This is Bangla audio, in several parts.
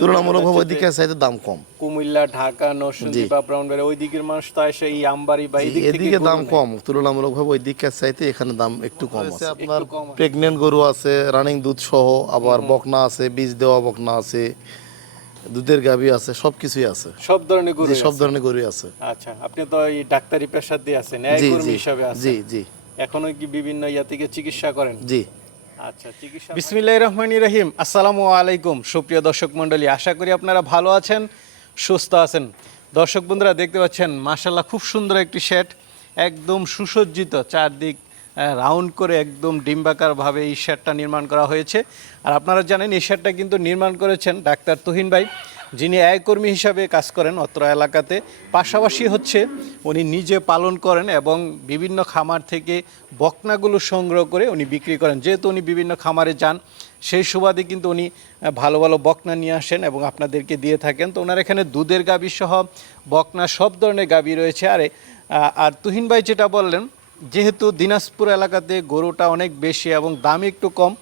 তুলনামূলকভাবে দাম কম। কুমিল্লা ঢাকা নরসিংদী বা ব্রাউনবাড়ি ওই দিকের মানুষ তো এসে এই আমবাড়ি বা এদিকে দাম কম। তুলনামূলকভাবে ওই দিকে চাইতে এখানে দাম একটু কম আছে। আপনার প্রেগনেন্ট গরু আছে রানিং দুধ সহ আবার বকনা আছে বীজ দেওয়া বকনা আছে দুধের গাভী আছে সব কিছুই আছে। সব ধরনের গরু সব ধরনের গরু আছে। আচ্ছা আপনি তো এই ডাক্তারি পেশা দিয়ে আছেন ন্যায় জি কর্মী হিসাবে আছেন। জি জি। এখনও কি বিভিন্ন ইয়া থেকে চিকিৎসা করেন? জি। আচ্ছা রহমানি বিসমিল্লাহির রহমানির রহিম। আসসালামু আলাইকুম। সুপ্রিয় দর্শক মণ্ডলী, আশা করি আপনারা ভালো আছেন, সুস্থ আছেন। দর্শক বন্ধুরা, দেখতে পাচ্ছেন মাশাল্লাহ খুব সুন্দর একটি শেড একদম সুসজ্জিত, চারদিক রাউন্ড করে একদম ডিম্বাকারভাবে এই শেডটা নির্মাণ করা হয়েছে। আর আপনারা জানেন, এই শেডটা কিন্তু নির্মাণ করেছেন ডাক্তার তুহিন ভাই। যিনি কর্মী হিসাবে কাজ করেন অত্র এলাকাতে, পাশাপাশি হচ্ছে উনি নিজে পালন করেন এবং বিভিন্ন খামার থেকে বকনাগুলো সংগ্রহ করে উনি বিক্রি করেন। যেহেতু উনি বিভিন্ন খামারে যান, সেই সুবাদে কিন্তু উনি ভালো ভালো বকনা নিয়ে আসেন এবং আপনাদেরকে দিয়ে থাকেন। তো ওনার এখানে দুধের গাবি সহ বকনা সব ধরনের গাবি রয়েছে। আরে আর তুহিন ভাই যেটা বললেন, যেহেতু দিনাজপুর এলাকাতে গরুটা অনেক বেশি এবং দাম একটু কম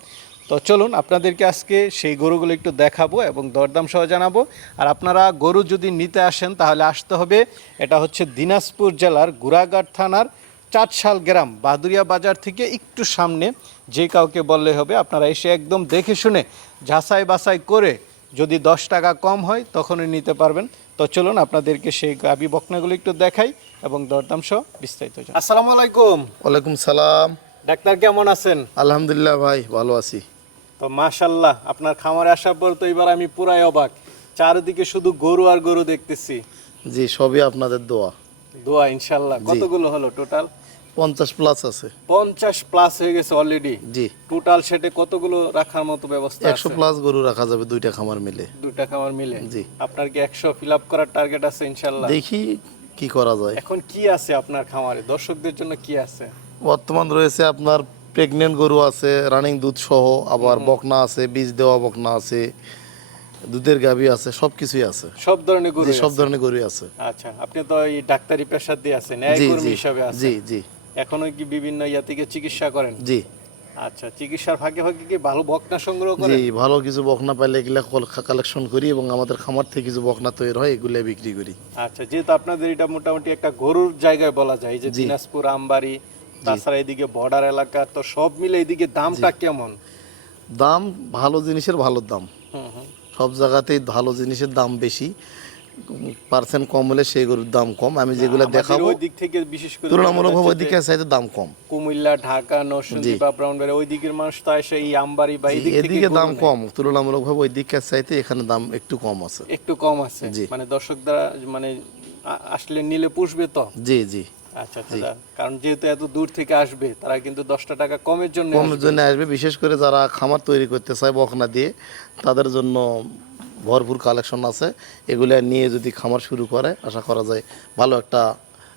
তো চলুন আপনাদেরকে আজকে সেই গরুগুলো একটু দেখাবো এবং দরদাম সহ জানাব। আর আপনারা গরু যদি নিতে আসেন তাহলে আসতে হবে এটা হচ্ছে দিনাজপুর জেলার গুড়াঘাট থানার চাটশাল গ্রাম বাদুরিয়া বাজার থেকে একটু সামনে। যে কাউকে বললে হবে আপনারা এসে একদম দেখে শুনে ঝাঁসাই বাছাই করে যদি দশ টাকা কম হয় তখনই নিতে পারবেন। তো চলুন আপনাদেরকে সেই গাবি বকনাগুলো একটু দেখাই এবং দরদাম সহ বিস্তারিত জানাই। আসসালামু আলাইকুম। ওয়ালাইকুম সালাম। ডাক্তার কেমন আছেন? আলহামদুলিল্লাহ ভাই ভালো আছি। তো মাশাল্লাহ আপনার খামারে আসার পর তো এবার আমি পুরাই অবাক। চারিদিকে শুধু গরু আর গরু দেখতেছি। জি সবই আপনাদের দোয়া। দোয়া ইনশাল্লাহ কতগুলো হলো টোটাল পঞ্চাশ প্লাস আছে। পঞ্চাশ প্লাস হয়ে গেছে অলরেডি জি। টোটাল সেটে কতগুলো রাখার মতো ব্যবস্থা একশো প্লাস গরু রাখা যাবে দুইটা খামার মিলে। দুটা খামার মিলে? জি। আপনার কি একশো ফিল আপ করার টার্গেট আছে ইনশাল্লাহ দেখি কি করা যায়। এখন কি আছে আপনার খামারে? দর্শকদের জন্য কি আছে? বর্তমান রয়েছে আপনার প্রেগনেন্ট গরু আছে রানিং দুধ সহ আবার বকনা আছে বীজ দেওয়া বকনা আছে দুধের গাভী আছে সব কিছুই আছে। সব ধরনের গরু সব ধরনের গরুই আছে। আচ্ছা আপনি তো এই ডাক্তারি পেশা দিয়ে আছেন ন্যায় কর্মী হিসাবে আছেন। জি জি। এখনও কি বিভিন্ন ইয়া থেকে চিকিৎসা করেন? জি। আচ্ছা চিকিৎসার ফাঁকে ফাঁকে কি ভালো বকনা সংগ্রহ করেন? জি ভালো কিছু বকনা পাইলে এগুলা কালেকশন করি এবং আমাদের খামার থেকে কিছু বকনা তৈরি হয় এগুলো বিক্রি করি। আচ্ছা যেহেতু আপনাদের এটা মোটামুটি একটা গরুর জায়গায় বলা যায় এই যে দিনাজপুর আমবাড়ি তাছাড়া এদিকে বর্ডার এলাকা তো সব মিলে এদিকে দামটা কেমন? দাম ভালো জিনিসের ভালো দাম। সব জায়গাতেই ভালো জিনিসের দাম বেশি। পার্সেন্ট কম হলে সেই গরুর দাম কম। আমি যেগুলো দেখাবো ওই দিক থেকে বিশেষ করে তুলনামূলকভাবে দেখা ওইদিকে চাইতে দাম কম। কুমিল্লা ঢাকা নরসিংদী বা ব্রাউনবাড়ি ওই দিকের মানুষ তো আসে এই আমবাড়ি বা এদিক থেকে এদিকে দাম। কম। তুলনামূলকভাবে ওই দিকে চাইতে এখানে দাম একটু কম আছে। একটু কম আছে। মানে দর্শকরা মানে আসলে নিলে পুষবে তো। জি জি। আচ্ছা আচ্ছা কারণ যেহেতু এত দূর থেকে আসবে তারা কিন্তু দশটা টাকা কমের জন্য কমের জন্য আসবে বিশেষ করে যারা খামার তৈরি করতে চায় বকনা দিয়ে তাদের জন্য ভরপুর কালেকশন আছে। এগুলো নিয়ে যদি খামার শুরু করে আশা করা যায় ভালো একটা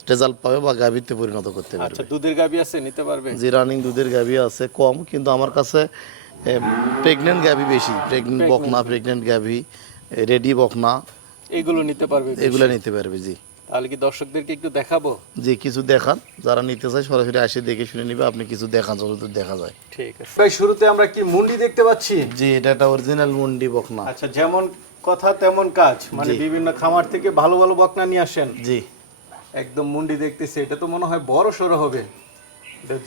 রেজাল্ট পাবে বা গাভীতে পরিণত করতে পারবে। আচ্ছা দুধের গাবি আছে নিতে পারবে? যে রানিং দুধের গাভী আছে কম কিন্তু আমার কাছে প্রেগনেন্ট গাভী বেশি। প্রেগনেন্ট বকনা প্রেগনেন্ট গাভী রেডি বকনা। এগুলো নিতে পারবে এগুলো নিতে পারবে জি। তাহলে কি দর্শকদেরকে একটু দেখাবো? যে কিছু দেখান। যারা নিতে চায় সরাসরি আসে দেখে শুনে নিবে আপনি কিছু দেখান যতদূর দেখা যায়। ঠিক আছে। ভাই শুরুতে আমরা কি মুন্ডি দেখতে পাচ্ছি? জি এটা একটা অরিজিনাল মুন্ডি বকনা। আচ্ছা যেমন কথা তেমন কাজ। মানে বিভিন্ন খামার থেকে ভালো ভালো বকনা নিয়ে আসেন। জি। একদম মুন্ডি দেখতেছি। এটা তো মনে হয় বড় সড়ো হবে।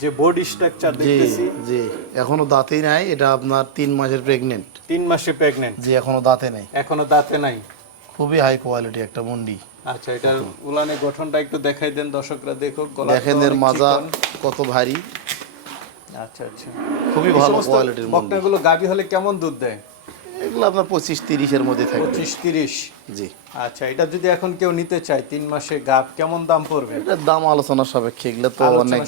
যে বডি স্ট্রাকচার দেখতেছি। জি। এখনও দাঁতেই নাই এটা আপনার তিন মাসের প্রেগনেন্ট তিন মাসে প্রেগনেন্ট জি এখনও দাঁতে নেই। এখনও দাঁতে নাই। খুবই হাই কোয়ালিটি একটা মুন্ডি। আচ্ছা এটার উলানের গঠনটা একটু দেখাই দেন দর্শকরা দেখো গলা দেখেন এর মাজা কত ভারী। আচ্ছা আচ্ছা। খুবই ভালো কোয়ালিটির বকনাগুলো গাবি হলে কেমন দুধ দেয়? এগুলো আপনার পঁচিশ তিরিশের মধ্যে থাকবে। পঁচিশ তিরিশ? জি। আচ্ছা এটা যদি এখন কেউ নিতে চায় তিন মাসে গাব কেমন দাম পড়বে? এটার দাম আলোচনা সাপেক্ষে এগুলো তো অনেক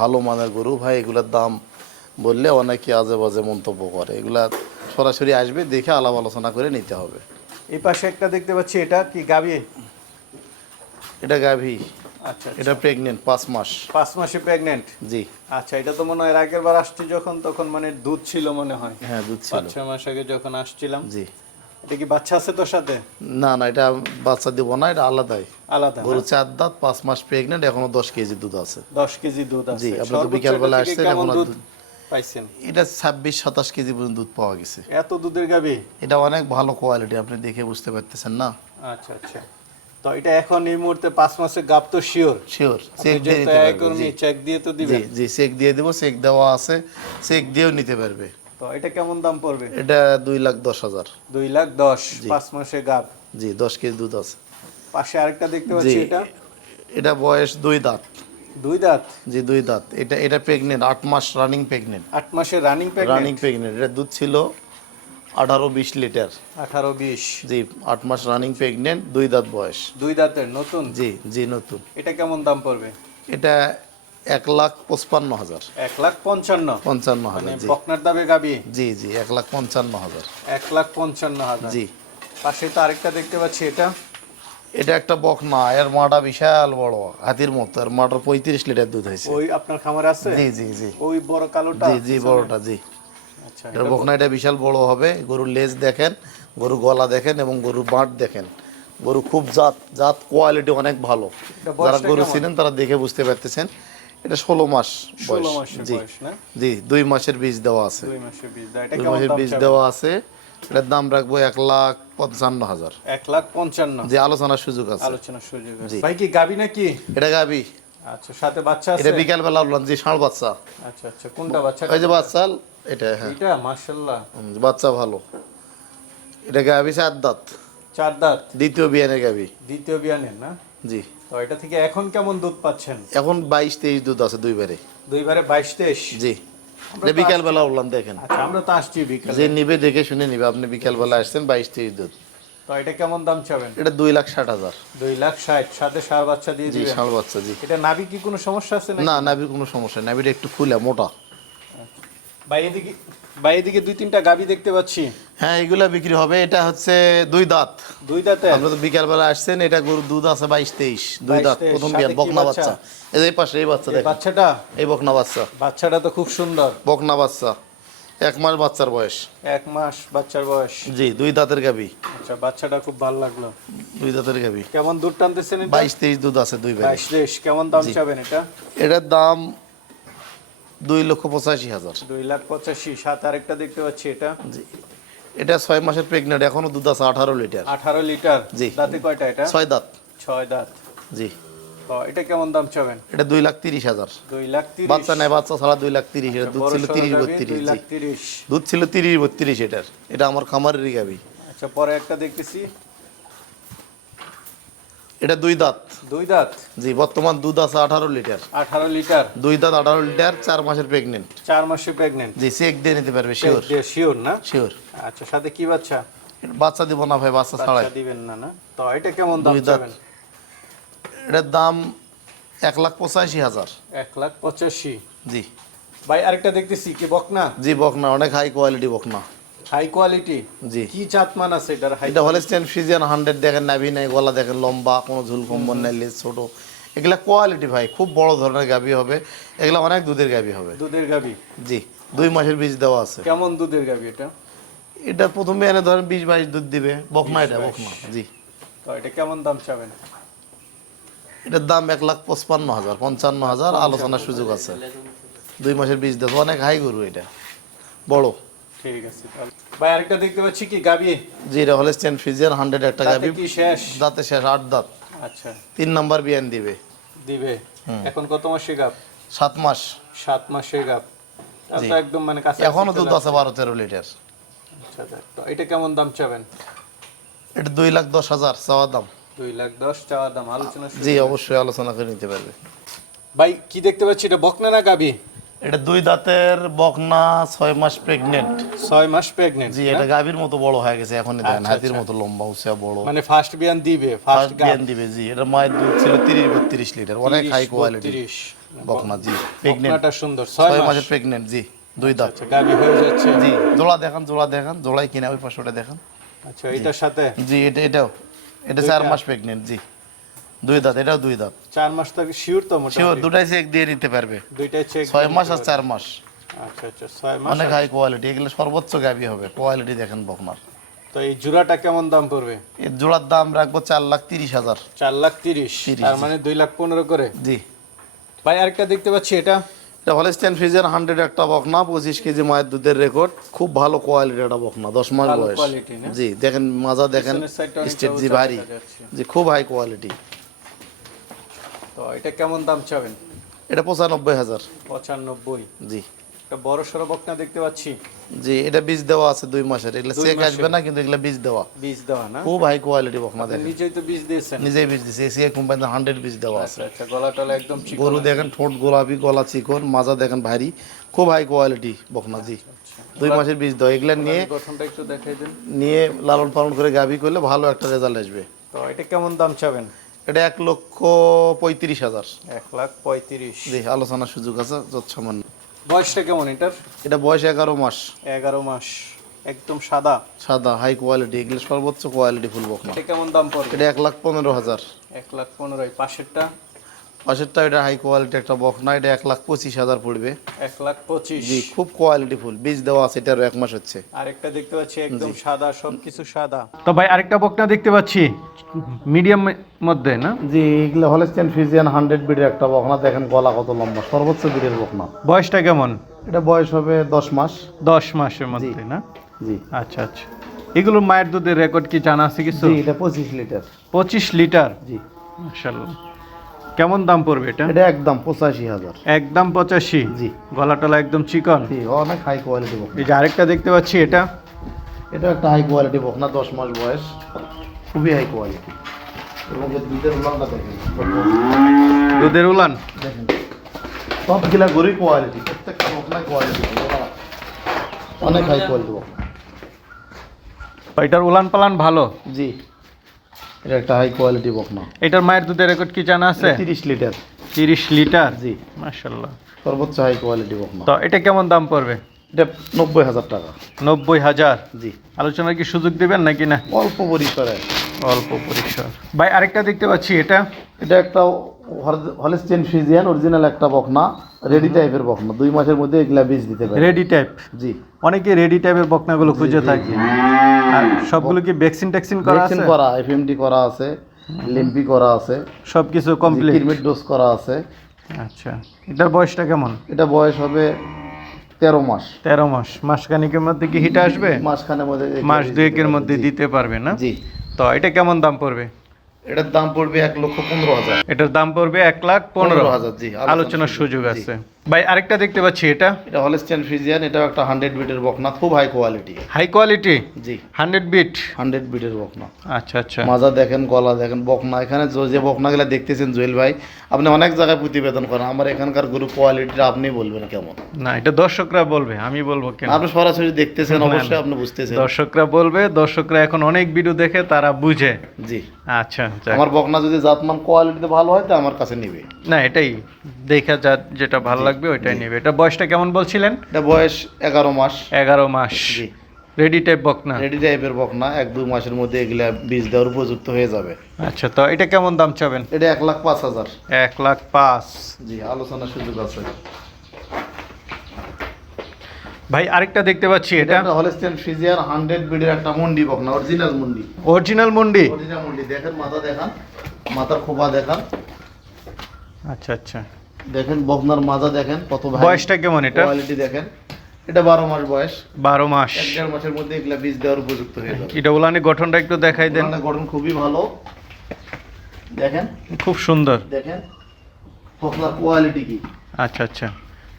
ভালো মানের গরু। ভাই এগুলোর দাম বললে অনেকে আজে বাজে মন্তব্য করে। এগুলা সরাসরি আসবে দেখে আলাপ আলোচনা করে নিতে হবে। এই পাশে একটা দেখতে পাচ্ছি এটা কি গাবি? এটা গাভী। আচ্ছা এটা প্রেগনেন্ট পাঁচ মাস। পাঁচ মাসে প্রেগনেন্ট জি। আচ্ছা এটা তো মনে হয় আগের বার আসছি যখন তখন মানে দুধ ছিল মনে হয়। হ্যাঁ দুধ ছিল। পাঁচ ছয় মাস আগে যখন আসছিলাম। জি। এটা কি বাচ্চা আছে তোর সাথে? না না এটা বাচ্চা দিব না এটা আলাদাই। আলাদা গরু চার দাঁত পাঁচ মাস প্রেগনেন্ট এখনও দশ কেজি দুধ আছে। দশ কেজি দুধ আছে। জি, আপনি তো বিকালবেলা আসছেন, এখন দুধ দুধ- পাইছেন? এটা ছাব্বিশ সাতাশ কেজি পর্যন্ত দুধ পাওয়া গেছে। এত দুধের গাবি এটা অনেক ভালো কোয়ালিটি আপনি দেখে বুঝতে পারতেছেন না? আচ্ছা আচ্ছা। তো এটা এখন এই মুহূর্তে পাঁচ মাসের গাব তো শিওর শিওর চেক দিয়ে নিতে পারবে চেক দিয়ে তো দিবেন। জি চেক দিয়ে দেবো চেক দেওয়া আছে চেক দিয়েও নিতে পারবে। তো এটা কেমন দাম পড়বে? এটা দুই লাখ দশ হাজার। দুই লাখ দশ পাঁচ মাসে গাব জি দশ কেজি দুধ আছে। পাশে আরেকটা দেখতে পাচ্ছি এটা। এটা বয়স দুই দাঁত। দুই দাঁত? জি দুই দাঁত। এটা এটা প্রেগনেন্ট আট মাস রানিং প্রেগনেন্ট আট মাসে রানিং রানিং প্রেগনেন্ট প্রেগনেন্ট এটা দুধ ছিল আঠারো বিশ লিটার। আঠারো বিশ। জি আট মাস রানিং প্রেগনেন্ট দুই দাঁত বয়স। দুই দাঁতের নতুন? জি জি নতুন। এটা কেমন দাম পড়বে? এটা এক লাখ পঁচপান্ন হাজার। এক লাখ পঞ্চান্ন। পঞ্চান্ন মানে হাজার জি। বকনার দামে গাবি? জি জি এক লাখ পঞ্চান্ন হাজার। এক লাখ পঞ্চান্ন হাজার। জি। পাশে তো আরেকটা দেখতে পাচ্ছি এটা। এটা একটা বকনা এর মাটা বিশাল বড় হাতির মতো এর মাটার পঁয়ত্রিশ লিটার দুধ হয়েছে। ওই আপনার খামার আছে? জি জি জি। ওই বড় কালোটা? জি জি বড়টা জি। আচ্ছা বকনা এটা বিশাল বড় হবে। গরুর লেজ দেখেন গরুর গলা দেখেন এবং গরুর বাঁট দেখেন। গরু খুব জাত জাত কোয়ালিটি অনেক ভালো। যারা গরু? ছিলেন তারা দেখে বুঝতে পারতেছেন। এটা ষোলো মাস বয়স। জি। জি দুই মাসের বীজ দেওয়া আছে। দুই মাসের বীজ দেওয়া আছে। এটার দাম রাখব এক লাখ পঞ্চান্ন হাজার। এক লাখ পঞ্চান্ন। যে আলোচনার সুযোগ আছে। আলোচনার সুযোগ আছে। ভাই কি গাবি নাকি? এটা গাবি। আচ্ছা সাথে বাচ্চা আছে এটা বিকাল বেলা বললাম যে ষাঁড় বাচ্চা। আচ্ছা আচ্ছা কোনটা বাচ্চা? ওই যে বাচ্চা এটা হ্যাঁ। এটা মাশাআল্লাহ। বাচ্চা ভালো। এটা গাবি চার দাঁত। চার দাঁত? দ্বিতীয় বিয়ানের গাবি। দ্বিতীয় বিয়ানের না? জি। তো এটা থেকে এখন কেমন দুধ পাচ্ছেন? এখন বাইশ তেইশ দুধ আছে দুইবারে দুইবারে বাইশ তেইশ? জি। এটা বিকাল বেলা বললাম দেখেন। আচ্ছা আমরা তো আসছি বিকালে। যে নিবে দেখে শুনে নিবে। আপনি বিকাল বেলা আসছেন বাইশ তেইশ দুধ। তো এটা কেমন দাম চাবেন? এটা দুই লাখ ষাট হাজার। দুই লাখ ষাট সাথে সার বাচ্চা দিয়ে দিবেন। ষাঁড় বাচ্চা জি। এটা নাভি কি কোনো সমস্যা আছে না না নাবির কোনো সমস্যা নাবিটা একটু ফুলা মোটা। ভাই এদিকে ভাই এদিকে দুই তিনটা গাবি দেখতে পাচ্ছি। হ্যাঁ এগুলা বিক্রি হবে। এটা হচ্ছে দুই দাঁত। দুই দাঁতে? আপনি তো বিকাল বেলা আসছেন এটা গরুর দুধ আছে বাইশ তেইশ। দুই দাঁত প্রথম সাথে বকনা বাচ্চা? বাচ্চা। এই পাশে এই বাচ্চা এই বাচ্চাটা? এই বকনা বাচ্চা। বাচ্চাটা তো খুব সুন্দর। বকনা বাচ্চা। এক মাস বাচ্চার বয়স। এক মাস বাচ্চার বয়স। জি দুই দাঁতের গাবি। আচ্ছা বাচ্চাটা খুব ভালো লাগল। দুই দাঁতের গাবি। কেমন দুধ টানতেছেন বাইশ তেইশ দুধ আছে দুই বাইশ দেশ কেমন দাম চাবেন এটা? এটার দাম দুই লক্ষ পঁচাশি হাজার। দুই লাখ পঁচাশি সাত আরেকটা দেখতে পাচ্ছি এটা। জি। এটা ছয় মাসের প্রেগনেন্ট এখনও দুধ আছে আঠারো লিটার। আঠারো লিটার? জি। দাঁতে কয়টা এটা? ছয় দাঁত। ছয় দাঁত। জি। এটা কেমন দাম চাবেন? এটা দুই লাখ তিরিশ হাজার। দুই লাখ তিরিশ। বাচ্চা নেয় বাচ্চা ছাড়া দুই লাখ তিরিশ এটা দুধ ছিল তিরিশ বত্রিশ দুধ ছিল তিরিশ বত্রিশ এটার। এটা আমার খামারেরই গাবি আচ্ছা পরে একটা দেখতেছি। এটা দুই দাঁত। দুই দাঁত? জি বর্তমান দুধ আছে আঠারো লিটার। আঠারো লিটার? দুই দাঁত আঠারো লিটার চার মাসের প্রেগনেন্ট চার মাসে প্রেগনেন্ট জি চেক দিয়ে নিতে পারবে শিওর শিওর না? শিওর আচ্ছা সাথে কি বাচ্চা? বাচ্চা দিব না ভাই বাচ্চা ছাড়াই। দিবেন না না? তো এটা কেমন দাম দুই দাঁত। চাবেন? এটার দাম এক লাখ পঁচাশি হাজার। এক লাখ পঁচাশি? জি। ভাই আরেকটা দেখতেছি কি বকনা? জি বকনা অনেক হাই কোয়ালিটি বকনা। হাই কোয়ালিটি জি। কি জাতমান আছে এটার হাই এটা হলেস্টেন ফ্রিজিয়ান হান্ড্রেড দেখেন নাভি নেই গলা দেখেন লম্বা কোনো ঝুল কম্বল নেই লেজ ছোট। এগুলা কোয়ালিটি ভাই খুব বড় ধরনের গাভি হবে। এগুলা অনেক দুধের গাভি হবে। দুধের গাবি জি দুই মাসের বীজ দেওয়া আছে। কেমন দুধের গাবি এটা? এটা প্রথমে এনে ধরেন বিশ বাইশ দুধ দিবে বকনা এটা বকনা জি। তো এটা কেমন দাম চাবেন? এটার দাম এক লাখ পঁচপান্ন হাজার পঞ্চান্ন হাজার আলোচনার সুযোগ আছে। দুই মাসের বীজ দেবো অনেক হাই গরু এটা। বড়। ঠিক আছে। ভাই আরেকটা দেখতে পাচ্ছি কি? গাবি? জি এটা হলেস্টেন ফ্রিজিয়ান হান্ড্রেড একটা তাতে গাভি কি শেষ? দাঁতে শেষ আট দাঁত। আচ্ছা। তিন নাম্বার বিয়ান দিবে। দিবে? এখন কত মাসে গাব? সাত মাস। সাত মাসে গাব। তাহলে তো একদম মানে কাছে এখনও দুধ আছে বারো তেরো লিটার। আচ্ছা তো এটা কেমন দাম চাবেন? এটা দুই লাখ দশ হাজার চাওয়া দাম। দুই লাখ দশ চাওয়া দাম। আলোচনা। জি অবশ্যই আলোচনা করে নিতে পারবে। ভাই কি দেখতে পাচ্ছি? এটা বকনা না গাবি? এটা দুই দাঁতের বকনা ছয় মাস প্রেগনেন্ট ছয় মাস প্রেগনেন্ট জি এটা গাভীর মতো বড় হয়ে গেছে এখনই দেখেন হাতির মতো লম্বা উঁচা বড়। মানে ফার্স্ট বিয়ান দিবে ফার্স্ট বিয়ান দিবে জি এটা মায়ের দুধ ছিল তিরিশ বত্রিশ লিটার অনেক হাই কোয়ালিটি বকনা জি প্রেগনেন্ট সুন্দর ছয় মাসের প্রেগনেন্ট জি দুই দাঁত। আচ্ছা গাবি হয়ে যাচ্ছে। জি জোড়া দেখান জোড়া দেখান জোড়াই কিনা ওই পাশে ওটা দেখান। আচ্ছা এটার সাথে? জি এটা এটাও। এটা চার মাস প্রেগনেন্ট জি। দুই দাঁত এটাও দুই দাঁত। চার মাস থেকে শিওর তো শিওর দুটাই চেক দিয়ে নিতে পারবে। দুইটাই চেক ছয় মাস আর চার মাস। আচ্ছা আচ্ছা ছয় মাস অনেক হাই কোয়ালিটি এগুলো সর্বোচ্চ গাভি হবে। কোয়ালিটি দেখেন বকনার তো এই জোড়াটা কেমন দাম পড়বে? এর জোড়ার দাম রাখব চার লাখ তিরিশ হাজার। চার লাখ তিরিশ। তার মানে দুই লাখ পনেরো করে? জি। ভাই আরেকটা দেখতে পাচ্ছি এটা। এটা হলেস্টেন ফ্রিজের হান্ড্রেড একটা বকনা পঁচিশ কেজি মায়ের দুধের রেকর্ড খুব ভালো কোয়ালিটির একটা বকনা দশ মাস বয়স। জি দেখেন মাজা দেখেন স্টেট জি ভারী। জি খুব হাই কোয়ালিটি তো এটা কেমন দাম চাবেন? এটা পঁচানব্বই হাজার। পঁচানব্বই। জি। একটা বড় সড়ো বকনা দেখতে পাচ্ছি। জি এটা বীজ দেওয়া আছে দুই মাসের। এগুলো চেক আসবে না কিন্তু এগুলো বীজ দেওয়া। বীজ দেওয়া না? খুব হাই কোয়ালিটি বকনা দেখেন। নিজেই তো বীজ দিয়েছেন। নিজেই বীজ এসিআই কোম্পানিতে হান্ড্রেড বীজ দেওয়া আছে। আচ্ছা আচ্ছা গলা টলা একদম চিকন। গরু দেখেন ঠোঁট গোলাপি গলা চিকন মাজা দেখেন ভারী। খুব হাই কোয়ালিটি বকনা জি। দুই মাসের বীজ দেওয়া। এগুলো নিয়ে গঠনটা একটু দেখাই দেন। নিয়ে লালন পালন করে গাভী করলে ভালো একটা রেজাল্ট আসবে। তো এটা কেমন দাম চাবেন? এটা এক লক্ষ পঁয়ত্রিশ হাজার। এক লাখ পঁয়ত্রিশ। জি আলোচনার সুযোগ আছে যৎসামান্য। বয়সটা কেমন এটার? এটা বয়স এগারো মাস। এগারো মাস। একদম সাদা। সাদা হাই কোয়ালিটি এগুলো সর্বোচ্চ কোয়ালিটি ফুল বকনা। এটা কেমন দাম পড়বে? এটা এক লাখ পনেরো হাজার। এক লাখ পনেরোই পাশেরটা? পাশেরটা এটা হাই কোয়ালিটি একটা বকনা এটা এক লাখ পঁচিশ হাজার পড়বে। এক লাখ পঁচিশ। জি খুব কোয়ালিটি ফুল বীজ দেওয়া আছে এটারও এক মাস হচ্ছে। আরেকটা দেখতে পাচ্ছি একদম সাদা সবকিছু সাদা। তো ভাই আরেকটা বকনা দেখতে পাচ্ছি মিডিয়াম মধ্যে না? জি এগুলো হলেস্টেন ফিজিয়ান হান্ড্রেড বিডের একটা বকনা দেখেন গলা কত লম্বা সর্বোচ্চ বিডের বকনা বয়সটা কেমন? এটা বয়স হবে দশ মাস। দশ মাসের মধ্যে না? জি। আচ্ছা আচ্ছা। এগুলো মায়ের দুধের রেকর্ড কি জানা আছে কিছু? এটা পঁচিশ লিটার পঁচিশ লিটার জি। মাশাল্লাহ কেমন দাম পড়বে এটা? এটা একদম পঁচাশি হাজার। একদম পঁচাশি? জি। গলা টলা একদম চিকন? জি অনেক হাই কোয়ালিটি বকনা। এই যে আরেকটা দেখতে পাচ্ছি এটা? এটা একটা হাই কোয়ালিটি বকনা দশ মাস বয়স। খুবই হাই কোয়ালিটি এবং এর দুধের উলানটা দেখেন দুধের উলান? দেখেন সবগুলা গরুই কোয়ালিটি প্রত্যেকটা বকনা। কোয়ালিটি অনেক হাই কোয়ালিটি বকনা। এটার উলান পালান ভালো? জি। এটা একটা হাই কোয়ালিটি বকনা। এটার মায়ের দুধের রেকর্ড কি জানা আছে? তিরিশ লিটার তিরিশ লিটার জি। মাশাল্লাহ সর্বোচ্চ হাই কোয়ালিটি বকনা। তো এটা কেমন দাম পড়বে? এটা নব্বই হাজার টাকা। নব্বই হাজার? জি। আলোচনার কি সুযোগ দিবেন নাকি না? অল্প পরিসরে। অল্প পরিসর। ভাই আরেকটা দেখতে পাচ্ছি এটা? এটা একটা হলেস্টেন ফ্রিজিয়ান অরিজিনাল একটা বকনা। রেডি টাইপের বকনা। দুই মাসের মধ্যে এগুলা বীজ দিতে পারে। রেডি টাইপ জি। অনেকে রেডি টাইপের বকনাগুলো খুঁজে থাকে। আর সবগুলো কি ভ্যাকসিন ট্যাক্সিন করা ভ্যাকসিন আছে? করা এফএমডি করা আছে লিম্পি করা আছে। সবকিছু কমপ্লিট কিরমিট ডোজ করা আছে। আচ্ছা এটার বয়সটা কেমন? এটা বয়স হবে তেরো মাস। তেরো মাস। মাসখানিকের মধ্যে কি হিট আসবে? মাসখানের মধ্যে মাস দুয়েকের মধ্যে দিতে পারবে না? জি। তো এটা কেমন দাম পড়বে? এটার দাম পড়বে এক লক্ষ পনেরো হাজার। এটার দাম পড়বে এক লাখ পনেরো। হাজার জি আলোচনার সুযোগ আছে। ভাই আরেকটা দেখতে পাচ্ছি এটা? এটা হলেস্টেন ফ্রিজিয়ান এটাও একটা হান্ড্রেড বিটের বকনা খুব হাই কোয়ালিটি হাই কোয়ালিটি জি। হান্ড্রেড বিট হান্ড্রেড বিটের বকনা। আচ্ছা আচ্ছা। মাজা দেখেন গলা দেখেন বকনা। এখানে যে- বকনাগুলা দেখতেছেন জুয়েল ভাই আপনি অনেক জায়গায় প্রতিবেদন করেন। আমার এখানকার গরু কোয়ালিটিটা আপনি বলবেন কেমন? না এটা দর্শকরা বলবে আমি বলব কেন? আপনি সরাসরি দেখতেছেন অবশ্যই আপনি বুঝতেছেন। দর্শকরা বলবে দর্শকরা এখন অনেক ভিডিও দেখে তারা বুঝে। জি। আচ্ছা। আমার বকনা যদি জাতমান কোয়ালিটিতে ভালো হয় তো আমার কাছে নিবে। না এটাই। দেখা যা যেটা ভালো লাগবে ওইটাই নেবে। এটা বয়সটা কেমন বলছিলেন? এটা বয়স এগারো মাস। এগারো মাস। জি। রেডি টাইপ বকনা? রেডি টাইপের বকনা এক দুই মাসের মধ্যে এগুলা বীজ দেওয়ার উপযুক্ত হয়ে যাবে। আচ্ছা তো এটা কেমন দাম চাবেন? এটা এক লাখ পাঁচ হাজার। এক লাখ পাঁচ। জি আলোচনার সুযোগ আছে। ভাই আরেকটা দেখতে পাচ্ছি এটা? হলেস্টেন ফ্রিজিয়ার হান্ড্রেড বিডের একটা মন্ডি বকনা অরিজিনাল মন্ডি। অরিজিনাল মুন্ডি? অরিজিনাল মন্ডি দেখেন মাথা দেখান মাথার খোপা দেখান। আচ্ছা আচ্ছা। দেখেন বকনার মাজা দেখেন কত বয়সটা কেমন এটা? কোয়ালিটি দেখেন। এটা বারো মাস বয়স। বারো মাস। এক দেড় মাসের মধ্যে এগুলা বীজ দেওয়ার উপযুক্ত হয়ে যাবে। এটা উলানি গঠনটা একটু দেখাই দেন। গঠন খুবই ভালো। দেখেন। খুব সুন্দর। দেখেন বকনার কোয়ালিটি কি। আচ্ছা আচ্ছা।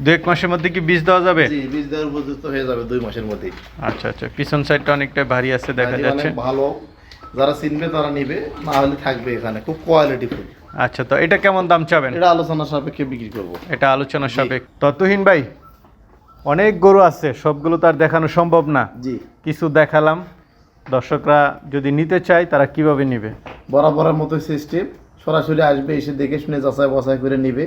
দু এক মাসের মধ্যে কি বীজ দেওয়া যাবে? জি বীজ দেওয়ার উপযুক্ত হয়ে যাবে দুই মাসের মধ্যে আচ্ছা আচ্ছা। পিছন সাইডটা অনেকটা ভারী আছে দেখা যাচ্ছে। ভালো। যারা চিনবে তারা নিবে। না হলে থাকবে এখানে। খুব কোয়ালিটি ফুল। আচ্ছা তো এটা কেমন দাম চাবেন? এটা আলোচনা সাপেক্ষে বিক্রি করব। এটা আলোচনা সাপেক্ষ। ততহীন ভাই অনেক গরু আছে সবগুলো তার দেখানো সম্ভব না। জি। কিছু দেখালাম। দর্শকরা যদি নিতে চায় তারা কীভাবে নিবে? বরাবরের মতো সিস্টেম সরাসরি আসবে এসে দেখে শুনে যাচাই বাছাই করে নিবে।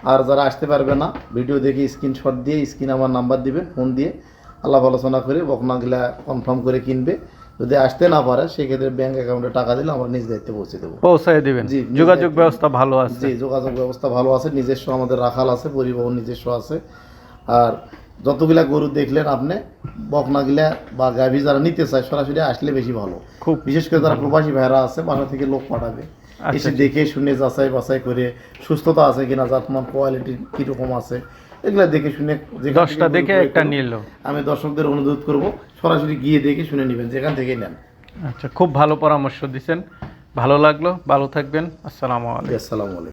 আর যারা আসতে পারবে না ভিডিও দেখে স্ক্রিনশট দিয়ে স্ক্রিন আমার নাম্বার দিবেন ফোন দিয়ে আলাপ আলোচনা করে বকনাগুলা কনফার্ম করে কিনবে। যদি আসতে না পারে সেক্ষেত্রে ব্যাংক অ্যাকাউন্টে টাকা দিলে আমরা নিজ দায়িত্বে পৌঁছে দেবো। পৌঁছায় দিবেন। জি, যোগাযোগ ব্যবস্থা ভালো আছে। জি যোগাযোগ ব্যবস্থা ভালো আছে নিজস্ব আমাদের রাখাল আছে পরিবহন নিজস্ব আছে। আর যতগুলা গরু দেখলেন আপনি বকনাগুলা বা গাভী যারা নিতে চায় সরাসরি আসলে বেশি ভালো। খুব বিশেষ করে যারা প্রবাসী ভাইরা আছে বাসা থেকে লোক পাঠাবে। এসে দেখে শুনে যাচাই বাছাই করে সুস্থতা আছে কিনা জাতমান কোয়ালিটি কীরকম আছে এগুলো দেখে শুনে দশটা দেখে একটা নিল। আমি দর্শকদের অনুরোধ করব সরাসরি গিয়ে দেখে শুনে নেবেন যেখান থেকে নেন। আচ্ছা খুব ভালো পরামর্শ দিচ্ছেন ভালো লাগল ভালো থাকবেন। আসসালামু আলাইকুম। আসসালামু আলাইকুম।